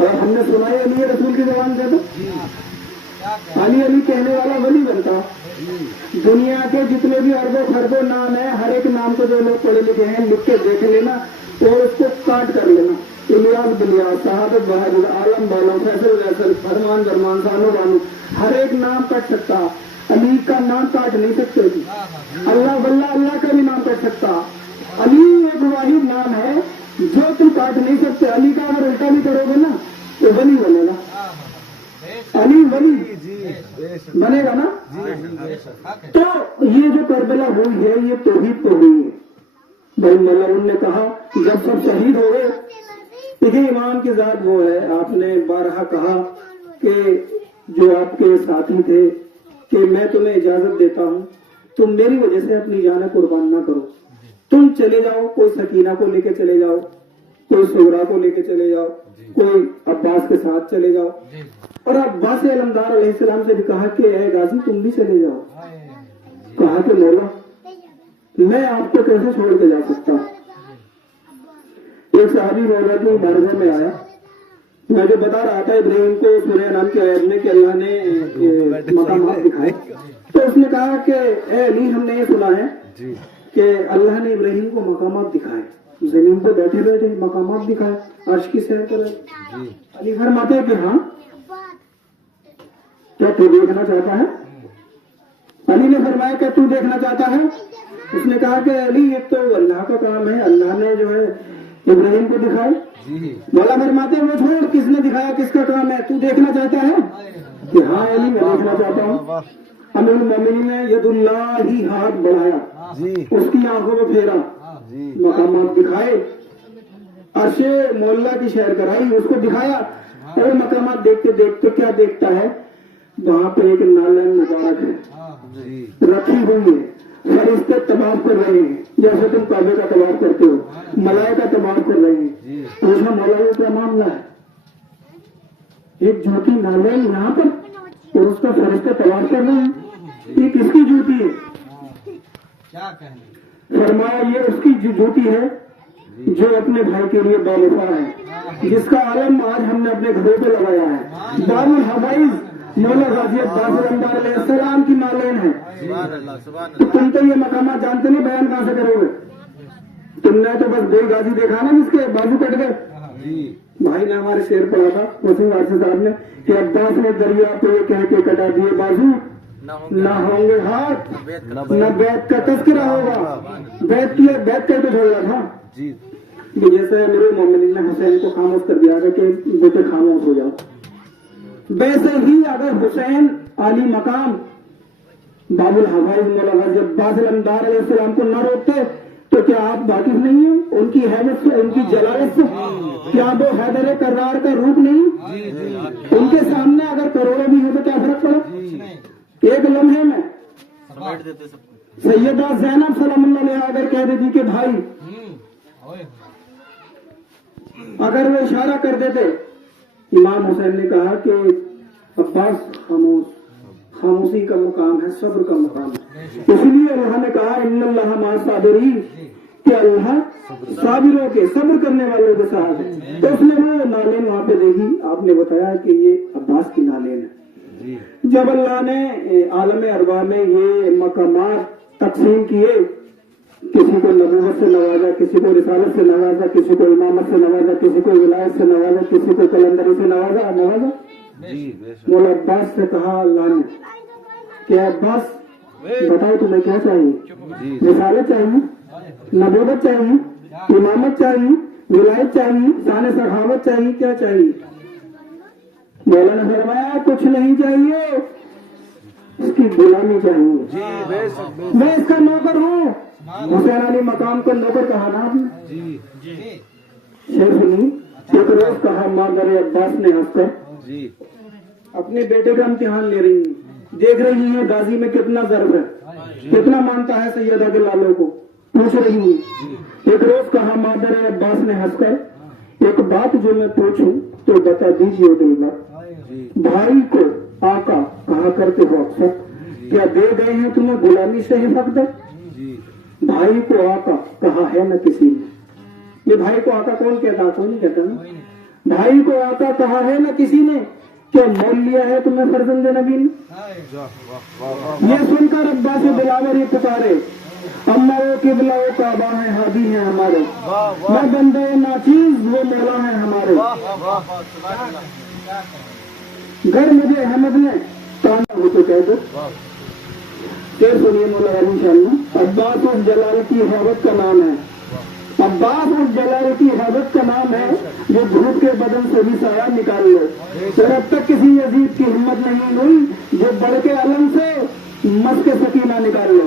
और हमने सुना है अली रसूल की जबान से, तो अली अली कहने वाला वली बनता। दुनिया के जितने भी अरबों खरबों नाम है, हर एक नाम को जो लोग पढ़े लिखे हैं लिख के देख लेना और उसको काट कर लेना। इलियास बिलियास, शहादत बहादुर, आलम बालम, फैसल वैसल, फरमान फरमान, सानो बानो, हर एक नाम कट सकता। अली का नाम काट नहीं सकते जी। अल्लाह वल्ला अल्लाह का भी नाम कट सकता। अली एक वाहिद नाम है जो तुम काट नहीं सकते। अली का अगर उल्टा भी करोगे ना तो वली बनेगा, अली वली बनेगा ना। तो ये जो करबला हुई है ये तौहीद तो हुई है। भाई मौलाना ने कहा जब सब शहीद हो गए, देखिए इमाम की जात वो है, आपने बारहा कहा कि जो आपके साथी थे कि मैं तुम्हें इजाजत देता हूँ, तुम मेरी वजह से अपनी जान कुर्बान ना करो, तुम चले जाओ, कोई सकीना को लेके चले जाओ, कोई सुगरा को लेके चले जाओ, कोई अब्बास के साथ चले जाओ। और अब्बास अलमदार अलैहिस्सलाम से भी कहा कि ए गाजी तुम भी चले जाओ। कहा कि मौला मैं आपको कैसे छोड़ के जा सकता हूँ। एक सहाबी मौला की बारगाह में आया, मैं जो बता रहा था इब्राहिम को सूरह नाम की आयत में कि अल्लाह ने मकामात दिखाए, तो उसने कहा कि ए अली हमने ये सुना है कि अल्लाह ने इब्राहिम को मकामात दिखाए, जमीन पे बैठे बैठे मकामात दिखाए, अर्श की सैर करे। अली फरमाते हैं कि हाँ, क्या तू देखना चाहता है? अली ने फरमाया क्या तू देखना चाहता है? उसने कहा कि अली ये तो अल्लाह का काम है, अल्लाह ने जो है इब्राहिम को दिखाए। मौला फरमाते हैं वो छोड़, किसने दिखाया, किसका काम है, तू देखना चाहता है? कि हाँ अली मैं देखना चाहता हूँ। अमीरुल मोमिनीन ने यदुल्लाह ही हाथ बढ़ाया, उसकी आंखों में फेरा, मकामात दिखाए, अर्शे मौला की सैर कराई, उसको दिखाया। और मकामात देखते देखते क्या देखता है, वहाँ पे एक नालन मुबारक है रखी हुई है, फरिश्ते तवाफ कर रहे हैं, जैसे तुम काबे का तवाफ करते हो, मलाइका तवाफ कर रहे हैं। तो उसमें मौला को क्या मामला है, एक जूती नालन यहाँ पर और उसका फरिश्ते तवाफ कर रहे हैं, ये किसकी जूती है? फरमाया ये उसकी जूती है जो अपने भाई के लिए बावफा है, जिसका आलम आज हमने अपने घरों पे लगाया है। बाबुल हवाइज मौला गाजी अब्बास अलमदार अलैहिस्सलाम की नालेन है। तो तुम तो ये मकामात जानते नहीं, बयान कहाँ से करोगे? तुमने तो बस गोल गाजी देखा ना जिसके बाजू कट गए। भाई ने हमारे शेर पढ़ा था वसीम वारसी साहब ने कि अब्बास ने दरिया पे ये कह के कटा दिए बाजू, ना होंगे हाथ, न बैत का तस्करा होगा। बैत करके छोड़ा था कि जैसे अमीरुल मोमिनीन ने हुसैन को खामोश कर दिया कि बेटे खामोश हो जाओ, वैसे ही अगर हुसैन आली मकाम बाबुल हवाइज मौला गाजी अब्बास अलमदार अलैहिस्सलाम को न रोकते तो क्या आप वाकिफ नहीं है उनकी हैबत से, उनकी जलालत से? क्या वो हैदर कर्रार का रूप नहीं? उनके सामने अगर करोड़ों भी हो तो क्या फर्क पड़ा? एक लम्हे में सैयदा ज़ैनब सलामुल्लाह अलैहा अगर कह देती कि भाई, अगर वो इशारा कर देते, इमाम हुसैन ने कहा कि अब्बास खामोश, खामोशी का मुकाम है, सब्र का मुकाम है। इसलिए अल्लाह ने कहा इन्नल्लाह माअ साबिरीन, कि अल्लाह साबिरों के, सब्र करने वालों के साथ है। तो उसने वो नालेन वहां पे देखी, आपने बताया कि ये अब्बास की नालेन है। जब अल्लाह ने आलम अरवा में ये मकामात तकसीम किए, किसी को नबूवत से नवाजा, किसी को रिसालत से नवाजा, किसी को इमामत से नवाजा, किसी को विलायत से नवाजा, किसी को कलंदरी से नवाजा। मौला अब्बास से कहा अल्लाह ने कि अब्बास बताओ तुम्हें क्या चाहिए? रिसालत चाहिए, नबूवत चाहिए, इमामत चाहिए, विलायत चाहिए, शान सखावत चाहिए, क्या चाहिए? मौला ने फरमाया कुछ नहीं चाहिए, इसकी गुलामी चाहिए, मैं इसका नौकर हूँ। हुसैन अली मकाम को नौकर कहा ना आपने? शेर सुनी, एक रोज कहा मादर अब्बास ने हंसकर, अपने बेटे का इम्तिहान ले रही है, देख रही है गाजी में कितना जर्ब है, कितना मानता है सैयदा के लालों को, पूछ रही है। एक रोज कहा मादर अब्बास ने हंसकर, एक बात जो मैं पूछूं तो बता दीजिए दिलबर, भाई को आका कहा करते हो अक्सर, क्या दे गए हैं तुम्हें गुलामी से ही फख्र? भाई को आका कहा है न किसी ने। ये भाई को आका कौन कहता? कौन नहीं कहता ना। भाई को आका कहा है न किसी ने, क्या मोल लिया है तुम्हें फर्जंद नबी ने? ये सुनकर अब्बास दिलावर ये पुकारे, अम्मा वो किबला वो काबा है, हादी है हमारे, मैं बंदे नाचीज वो मौला है हमारे। घर मुझे अहमद ने ताना हो तो कह दो। फिर सुनिए मौला इंशाअल्लाह। अब्बास उस जलाल की हैबत का नाम है, अब्बास उस जलाल की हैबत का नाम है जो धूप के बदन से भी साया निकाल लो। तो अब तक किसी यजीद की हिम्मत नहीं हुई जो बढ़ के अलम से मस्क सकीना निकाल लो।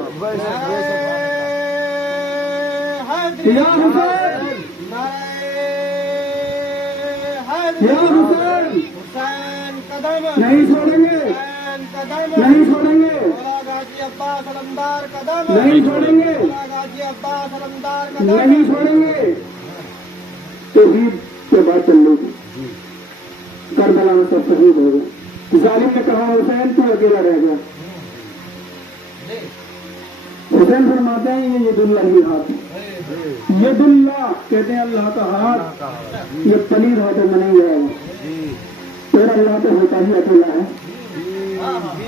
या हुसैन, या हुसैन, नहीं छोड़ेंगे, नहीं छोड़ेंगे, नहीं छोड़ेंगे, नहीं छोड़ेंगे। तौहीद के बात चल रही थी। करबला में सब शहीद हो गए। जालिम ने कहा हुसैन तू अकेला रह गया। हुसैन फरमाते हैं ये यदुल्लाह ही हाथ है। यदुल्लाह कहते हैं अल्लाह का हाथ, ये पलीद हाथों में नहीं जाएगा। तेरा अल्लाह तो होता ही अकेला है,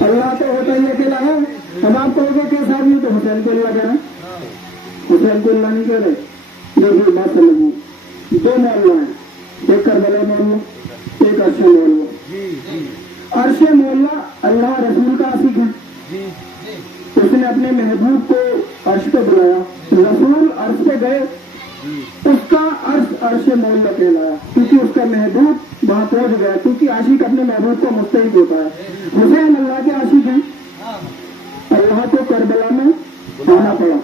अल्लाह तो होता ही अकेला है। अब आप कहोगे किस आदमी तो हुसैन को अल्लाह कह रहे हैं, हुसैन को अल्लाह नहीं कह रहे। देखिए बात समझिए, दो मोहल्ला है, एक करबला मोहल्ला, एक अर्शे मोहल्ला। अर्शे मोहल्ला अल्लाह रसूल का आशिक है, उसने अपने महबूब को अर्श पे बुलाया, रसूल अर्श पे गए, उसका अर्श मोहल्ला कहलाया क्योंकि उसका महबूब वहां पहुंच गया। क्योंकि आशिक अपने महबूब को मुस्तहिक होता है। हुसैन अल्लाह के आशिक हैं, अल्लाह को करबला में आना पड़ा।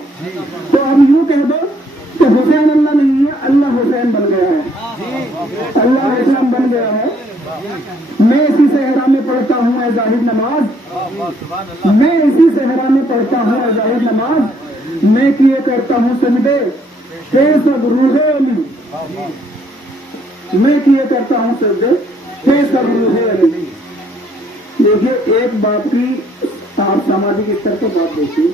तो अब यूं कह दो कि हुसैन अल्लाह नहीं है, अल्लाह हुसैन बन गया है, अल्लाह हुसैन बन गया है। मैं इसी सहरा में पढ़ता हूँ ए जाहिद नमाज, मैं इसी सहरा में पढ़ता हूँ ए जाहिद नमाज, मैं किए करता हूँ सजदे हे सब रूहे अली, मैं किए करता हूँ सजदे हे सब रूहे अली। देखिए एक बाप की आप सामाजिक स्तर पर बात देखिए,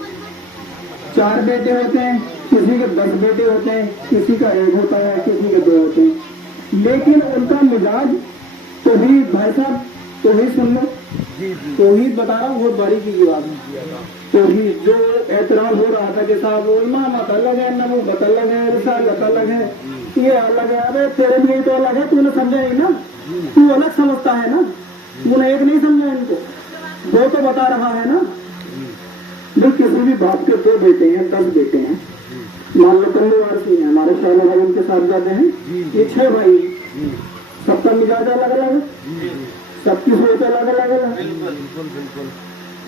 4 बेटे होते हैं, किसी के 10 बेटे होते हैं, किसी का 1 होता है, किसी के 2 होते हैं, लेकिन उनका मिजाज तौहीद, भाई साहब तौहीद सुन लो, तौहीद बता रहा हूँ, बहुत बारीकी की बात है। तौहीद जो एतराज हो रहा था कि साहब वो इमामत अलग है, नबूवत अलग है, रिसालत अलग है, ये अलग है। अरे तेरे लिए तो अलग है, तूने समझा ही ना, तू अलग समझता है ना, तूने एक नहीं समझा इनको, 2 तो बता रहा है ना। जो किसी भी बाप के 2 बेटे हैं, 10 बेटे हैं, मान लो कल्लू वारसी हैं, हमारे शाह भाई उनके साथ जाते हैं, ये 6 भाई, सबका मिजाज अलग अलग है, सबकी सोच अलग अलग है।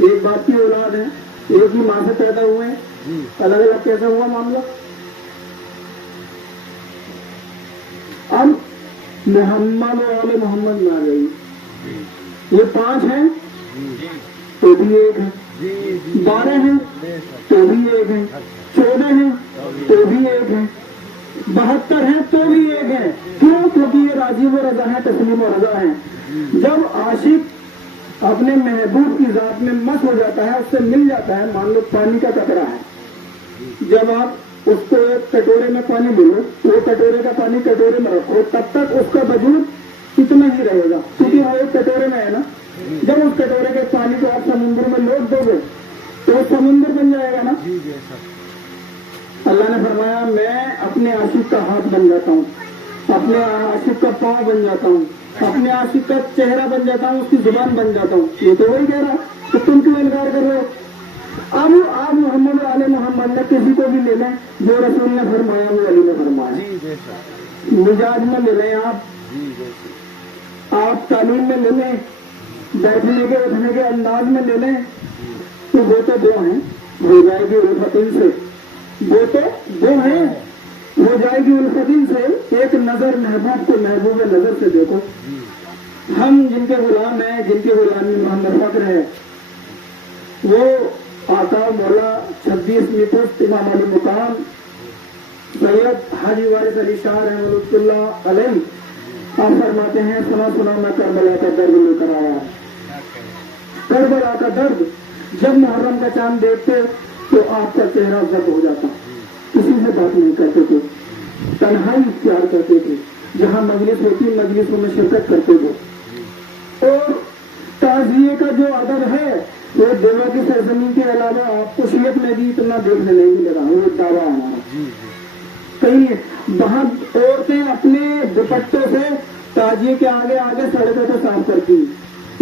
एक बाप की औलाद है, एक ही माँ से पैदा हुए हैं, अलग अलग कैसा हुआ मामला। अब मोहम्मद वाले मोहम्मद में आ गई, ये 5 हैं तो भी 1 है, 12 हैं तो भी 1 है, 14 हैं तो भी 1 है, 72 हैं तो भी 1 है। क्यों? क्योंकि ये राजी व रजा है, तस्लीम व रजा है। जब आशिक अपने महबूब की जात में मस्त हो जाता है, उससे मिल जाता है, मान लो पानी का कतरा है, जब आप उसको एक कटोरे में पानी ले लो, वो कटोरे का पानी कटोरे में रखो, तब तक उसका वजूद कितना ही रहेगा, क्योंकि वो एक कटोरे में है ना। जब उस कटोरे के पानी को आप समुद्र में लौट दोगे तो वो समुद्र बन जाएगा ना। अल्लाह ने फरमाया मैं अपने आशिक का हाथ बन जाता हूँ, अपने आशिक का पाँव बन जाता हूँ, अपने आशिक का चेहरा बन जाता हूँ, उसकी जुबान बन जाता हूँ। ये तो वही कह रहा, तो तुम क्यों इनकार कर रहे हो? अब आप मोहम्मद आले मोहम्मद ने किसी को भी ले लें, जो रसूल ने फरमाया वो अली ने फरमाया। मिजाज में ले लें, आप तालीम में ले लें, बैठने के उठने के अंदाज में ले लें, तो वो तो 2 हैं, हो जाएगी उल्फतिन से, वो तो 2 हैं, हो जाएगी उल्फतिन से। एक नजर महबूब को महबूब नजर से देखो। हम जिनके गुलाम हैं, जिनके गुलामी में हम फक्र है, वो आका मौला 26वीं पुश्त इमाम अली मुकाम सैयद हाजी वारिस अली शाह रहमतुल्लाह अलैह आप फरमाते हैं, सुना सुना मैं करबला का दर्द लेकर आया। करबला का दर्द जब मुहर्रम का चांद देखते तो आपका चेहरा जब हो जाता, किसी से बात नहीं करते थे, तन्हाई इख्तियार करते थे, जहाँ मजलिस होती मजलिसों में शिरकत करते थे। और ताज़िये का जो अदब है वो देवा की सरजमीन के अलावा आपको शियत में भी इतना देखने नहीं मिलेगा। वो दावा हमारा कहीं वहां औरतें अपने दुपट्टों से ताजिए के आगे आगे सड़कों को साफ करती,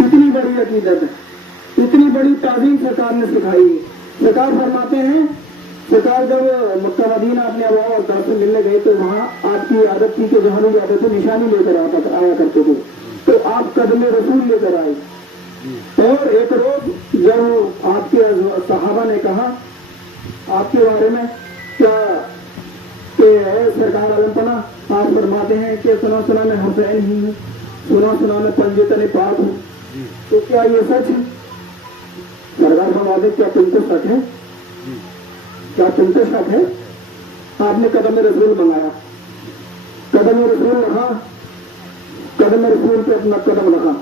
इतनी बड़ी अकीदत है, इतनी बड़ी ताजीम सरकार ने सिखाई। सरकार फरमाते हैं, सरकार जब मक्का मदीना अपने अल्लाह और दास से मिलने गए तो वहाँ आपकी आदत थी कि जहाँ जाते थे निशानी लेकर आया करते थे, तो आप कदम रसूल लेकर आए। और एक रोज जब आपके सहाबा ने कहा आपके बारे में क्या सरकार आलमपना, आप फरमाते हैं कि सुना सुना मैं हुसैन ही हूँ, सुना सुना मैं पंजतन पाक हूँ, तो क्या ये सच है? सरकार फरमाते क्या तुमको शक है? क्या तुमको शक है? आपने कदम रसूल मंगाया, قدم رسول رکھا, قدم رسول پہ اپنا قدم رکھا.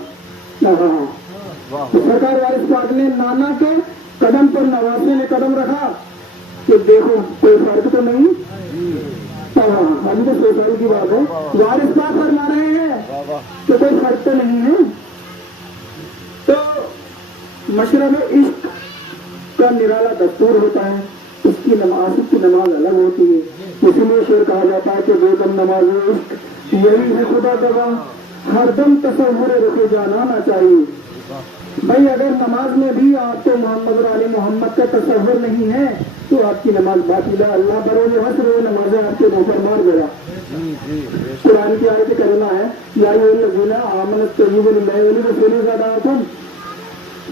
تو سرکار وارث پاک نے نانا کے قدم پر نواسے نے قدم رکھا کہ دیکھو کوئی فرق تو نہیں. ابھی تو 100 سال کی بات ہے, وارث پاک فرما رہے ہیں کہ کوئی فرق تو نہیں ہے. تو مشرب عشق کا نرالا دستور ہوتا ہے, اس کی نماز الگ ہوتی ہے. اسی لیے شعر کہا جاتا ہے کہ بے دم نماز عشق یہی ہے خدا دوا, ہر دم تصور رکھے جانا نہ چاہیے. بھائی اگر نماز میں بھی آپ کو محمد علی محمد کا تصور نہیں ہے تو آپ کی نماز باطل ہے. اللہ بروز حسر وہ نمازیں آپ کے منہ پر مار گیا. قرآن کی آیت کریمہ ہے یا ایھا الذین آمنوا استجیبوا للہ وللرسول اذا دعاکم,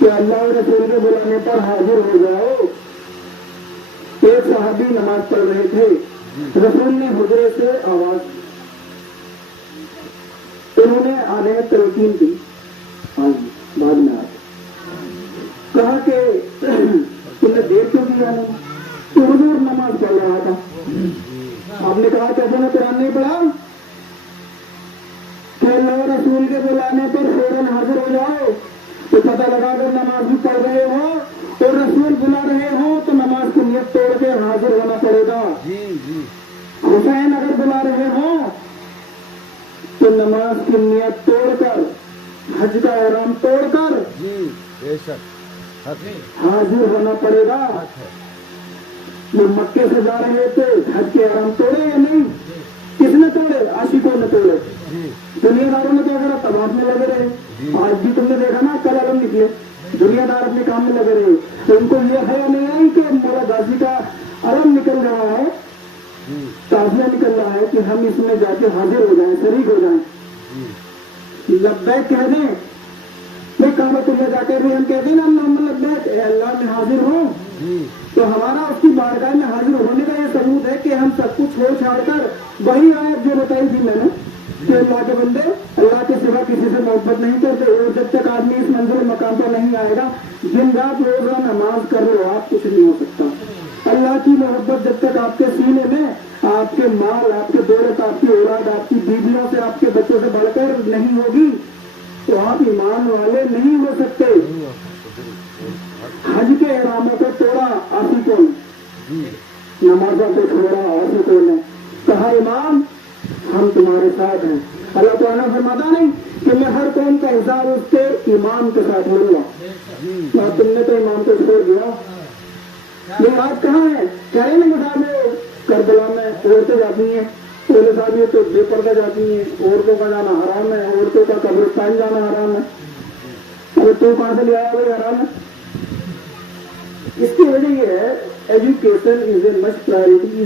کہ اللہ اور رسول کے بلانے پر حاضر ہو جاؤ. ایک صحابی نماز پڑھ رہے تھے, رسول نے حجرے سے آواز, انہوں نے آنے میں تلقین کی, بعد میں کہا کہ تم نے دیر کیوں کیا ہے؟ تو حضور نماز پڑھ رہا تھا. آپ نے کہا کہ ابو نے قرآن نہیں پڑھا کہ اللہ رسول کے بلانے پر فوراً حاضر ہو جاؤ. تو پتہ لگا اگر نماز بھی پڑھ رہے ہو اور رسول بلا رہے ہو تو نماز کی نیت توڑ کے حاضر ہونا پڑے گا. حسین اگر بلا رہے ہو تو نماز کی نیت توڑ کر, حج کا احرام توڑ کر حاضر ہونا پڑے گا. وہ مکے سے جا رہے تھے, حج کے احرام توڑے یا نہیں؟ کس نے توڑے؟ عاشقوں نے توڑے. دنیا داروں نے کیا کرا؟ طواف میں لگے رہے. آج بھی تم نے دیکھا نا کل علم نکلے, دنیا دار اپنے کام میں لگے رہے. تو ان کو یہ ہے نہیں آئی کہ مولا غازی کا علم نکل رہا ہے, تازیہ نکل رہا ہے کہ ہم اس میں جا کے حاضر ہو جائیں, شریک ہو جائیں. لبیک کہہ دیں, میں کعبۃ اللہ جا کے بھی ہم کہتے ہیں نا محمد لبیک, اے اللہ میں حاضر ہوں. تو ہمارا اس کی بارگاہ میں حاضر ہونے کا یہ ثبوت ہے کہ ہم سب کچھ چھوڑ چھاڑ کر وہی آیت جو بتائی تھی میں نے کہ اللہ کے بندے اللہ کے سوا کسی سے محبت نہیں کرتے, اور جب تک آدمی اس منزل مقام پر نہیں آئے گا دن رات روزہ نماز کر لو آپ کچھ نہیں ہو سکتا. اللہ کی محبت جب تک آپ کے سینے میں آپ کے مال, آپ کے دولت, آپ کی اولاد, آپ کی بیویوں سے, آپ کے بچوں سے بڑھ کر نہیں ہوگی تو آپ ایمان والے نہیں ہو سکتے. حج کے احراموں کو توڑا عاشقوں نے, نمازوں کو چھوڑا عاشقوں نے, کہا امام ہم تمہارے ساتھ ہیں. اللہ تعالیٰ فرماتا نہیں کہ میں ہر قوم کا حساب اس کے امام کے ساتھ لوں گا. تم نے تو امام کو چھوڑ دیا. یہ بات کہاں ہے؟ کہہ رہے نا صاحب کربلا میں عورتیں جاتی ہیں, پہلے صاحب یہ تو بے پردہ جاتی ہیں, عورتوں کا جانا حرام ہے, عورتوں کا قبرستان جانا حرام ہے. ارے تو کہاں سے لے آیا بھائی حرام ہے؟ اس کی وجہ یہ ہے education is a much priority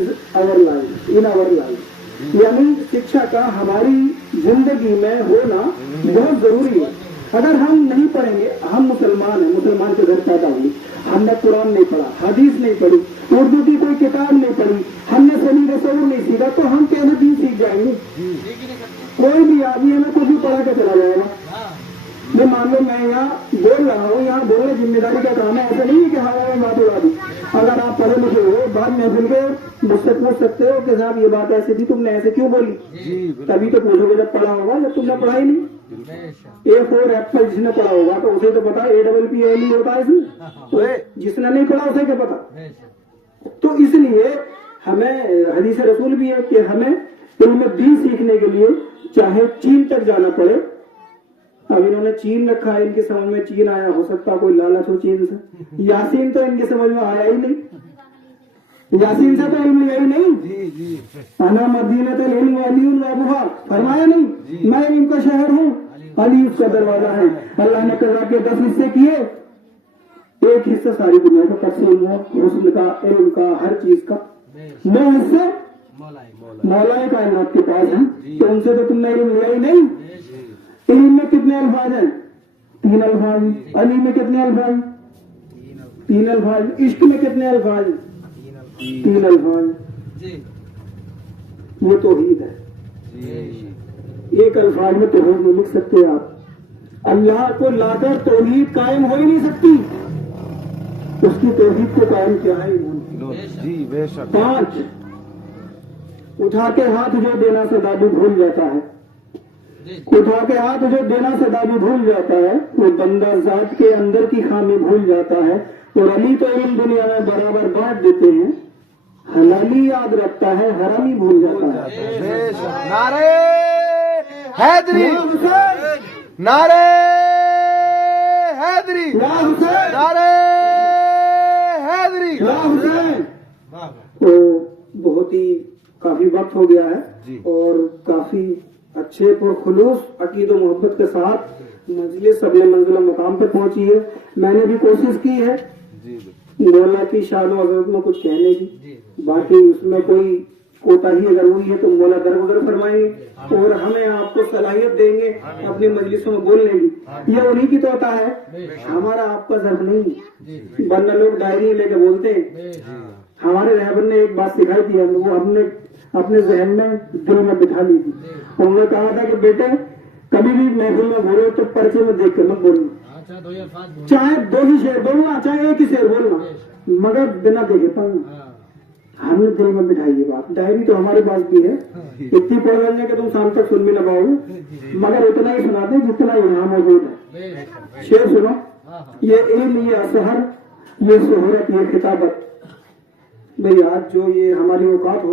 in our life. یعنی شکشا کا ہماری زندگی میں ہونا بہت ضروری ہے. اگر ہم نہیں پڑھیں گے, ہم مسلمان ہیں, مسلمان کے گھر پیدا ہوئی, ہم نے قرآن نہیں پڑھا, حدیث نہیں پڑھی, اردو کی کوئی کتاب نہیں پڑھی, ہم نے صحیح تصور نہیں سیکھا تو ہم کیسے دین سیکھ جائیں گے؟ کوئی بھی آدمی ہمیں کچھ بھی پڑھا کے چلا جائے گا. میں مان لو میں یہاں بول رہا ہوں, یہاں بولنے ذمہ داری کا کام ہے. ایسا نہیں ہے کہ ہمارے بات اڑا دی. اگر آپ پڑھے لکھے ہو بعد محفل کے مجھ سے پوچھ سکتے ہو کہ صاحب یہ بات ایسی تھی, تم نے ایسے کیوں بولی؟ تبھی تو پوچھو گے جب پڑھا ہوگا, جب تم نے پڑھا ہی نہیں. A4 ایپل جس نے پڑھا ہوگا تو اسے تو پتا APPLE ہوتا ہے اس میں, جس نے نہیں پڑھا اسے کیا پتا. تو اس لیے ہمیں حدیث رسول بھی ہے کہ ہمیں علم دین سیکھنے کے لیے چاہے چین تک جانا پڑے. اب انہوں نے چین رکھا ہے, ان کی سمجھ میں چین آیا, ہو سکتا کوئی لالچ ہو چین سے. یاسین تو ان کی سمجھ میں آیا ہی نہیں, یاسین سے تو علم لیا ہی نہیں. انا مدینۃ العلم علی الابوہا فرمایا نہیں, میں ان کا شہر ہوں, علی اس کا دروازہ ہے. اللہ نے قضا کے 10 حصے کیے, ایک حصہ ساری دنیا کو تقسیم ہو, حسن کا, علم کا, ہر چیز کا. 9 حصے مولا کائنات کے پاس ہیں, تو ان سے تو تم نے علم لیا ہی نہیں. علم میں کتنے الفاظ ہیں؟ 3 الفاظ. علی میں کتنے الفاظ؟ 3 الفاظ. عشق میں کتنے الفاظ؟ 3 الفاظ. یہ توحید ہے. ایک الفاظ میں توحید نہیں لکھ سکتے آپ. اللہ کو لا کر توحید قائم ہو ہی نہیں سکتی. اس کی توحید کو قائم کیا ہے؟ 5 उठा के हाथ जो देना सदा भी भूल जाता है, उठा के हाथ जो देना सदा भी भूल जाता है, वो बंदा जात के अंदर की खामी भूल जाता है। और अली तो इन दुनिया में बराबर बांट देते हैं, हलाली याद रखता है, हरामी भूल जाता है। नारे हैदरी, या हुसैन, नारे हैदरी, या हुसैन, नारे हैदरी। या हुसैन। तो बहुत ही काफी वक्त हो गया है और काफी अच्छे पुरखुलूस अकीद और मोहब्बत के साथ मजलिस अपने मंजिल मुकाम पे पहुंची है। मैंने भी कोशिश की है मौला की शान और अज़मत में कुछ कहने की, बाकी उसमें कोई कोताही अगर हुई है तो मौला दरगुजर फरमाएंगे और हमें आपको सलाहियत देंगे अपनी मजलिसों में बोलने की। ये उन्हीं की तोता है, हमारा आपका जर्फ नहीं। वरना लोग डायरी लेके बोलते हैं। हमारे रहबर ने एक बात सिखाई थी, वो हमने अपने जहन में दिल में बिठा ली थी। उन्होंने कहा था कि बेटे कभी भी महफिल में बोलो तो पर्चे में देख कर मत बोलना, चाहे 2 ही शेर बोलना, चाहे 1 ही शेर बोलना, मगर बिना देखे पढ़ना। हमने दिल में बिठाई ये बात। डायरी तो हमारे पास भी है, इतनी पढ़ लेंगे कि तुम शाम तक सुन भी ना पाओगे, मगर उतना ही सुनाते जितना यहाँ मौजूद है। शेर सुनो, ये इल्म, ये असहर, ये शोहरत, ये खिताबत। भाई आज जो ये हमारी औकात हो